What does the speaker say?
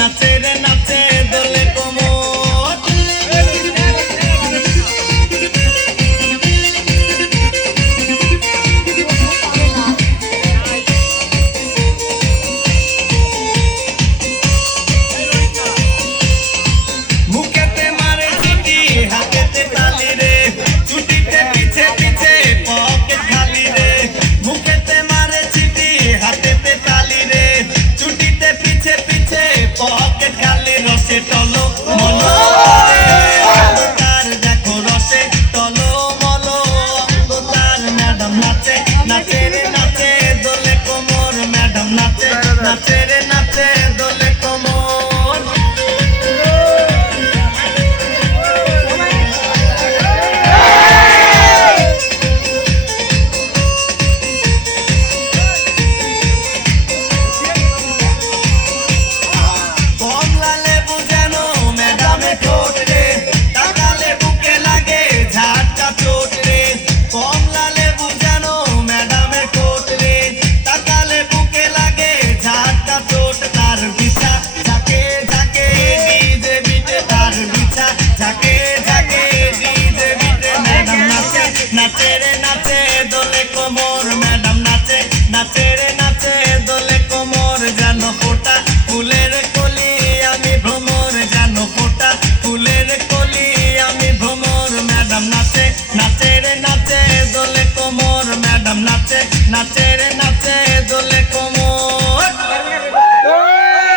নাচে রে নাচে দোলে কোমর মুখেতে মারে চিঠি হাতেতে তালি রে ছুটিতে পিছে পিছে পকেট খালি রে মুখেতে মারে চিঠি হাতেতে তালি রে ছুটিতে পিছে পিছে পকেট খালি রসে টলো মলো অন্ধকার দেখো রসে টলো মলো অন্ধকার ম্যাডাম নাচে নাচে রে নাচে দোলে কোমর ম্যাডাম নাচে নাচে রে নাচে দোলে কোমর কমলা লেবু যেন ম্যাডামে ঠোঁট রে তাকালে বুকে লাগে ঝাটকা চোট রে কমলা লেবু যেন ম্যাডামে ঠোঁট রে তাকালে বুকে লাগে ঝাটকা চোট তার বিছা ঝাঁকে ঝাঁকে ডিজে বিটে তার বিছা ঝাঁকে ঝাঁকে ডিজে বিটে ম্যাডাম নাচে নাচে রে নাচে দোলে কোমর ম্যাডাম নাচে নাচে রে নাচে দোলে কোমর যেন ফোটা ফুলের কলি আমি ভ্রমর যেন ফোটা ফুলের কলি আমি ভ্রমর ম্যাডাম নাচে নাচে রে নাচে দোলে কোমর ম্যাডাম নাচে নাচে রে